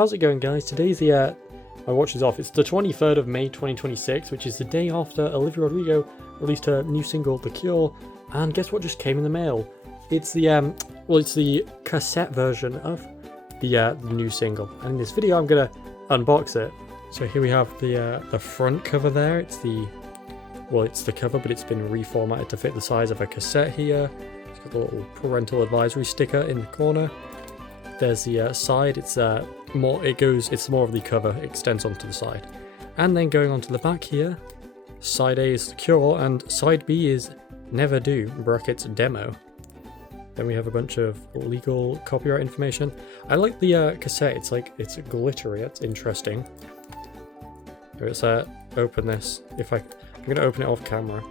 How's it going, guys? Today's the my watch is off. It's the 23rd of May 2026, which is the day after Olivia Rodrigo released her new single The Cure, and guess what just came in the mail? It's the it's the cassette version of the new single, and in this video I'm gonna unbox it. So here we have the front cover there. It's the cover, but it's been reformatted to fit the size of a cassette here. It's got the little parental advisory sticker in the corner. There's the side. It's more of the cover, it extends onto the side. And then going onto the back here, side A is The Cure and side B is Never Do (brackets demo). Then we have a bunch of legal copyright information. I like the cassette. It's glittery. It's interesting. Let's open this. I'm gonna open it off camera.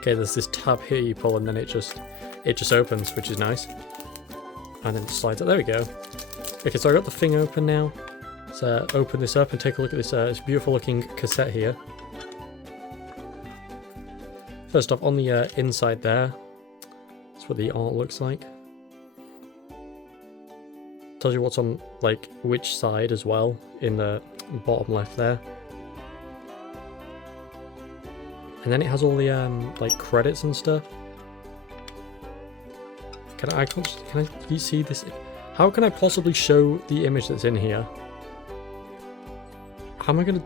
Okay, there's this tab here you pull and then it just opens, which is nice. And then it slides out. There we go. Okay, so I got the thing open now. Let's open this up and take a look at this beautiful looking cassette here. First off, on the inside there, that's what the art looks like. Tells you what's on, like, which side as well, in the bottom left there. And then it has all the like credits and stuff. Can you see this? How can I possibly show the image that's in here? How am I gonna?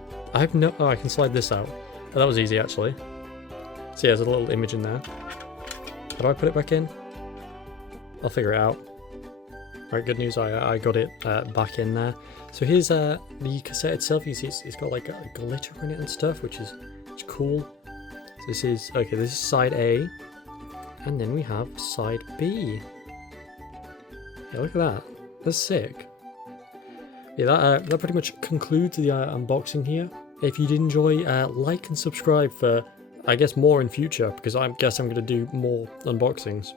Oh, I can slide this out. Oh, that was easy actually. So yeah, there's a little image in there. How do I put it back in? I'll figure it out. Right, good news. I got it back in there. So here's the cassette itself. You see, it's got like a glitter in it and stuff, which is cool. So this is side A, and then we have side B. Yeah, look at that. That's sick. Yeah, that pretty much concludes the unboxing here. If you did enjoy, like and subscribe for, I guess, more in future, because I guess I'm going to do more unboxings.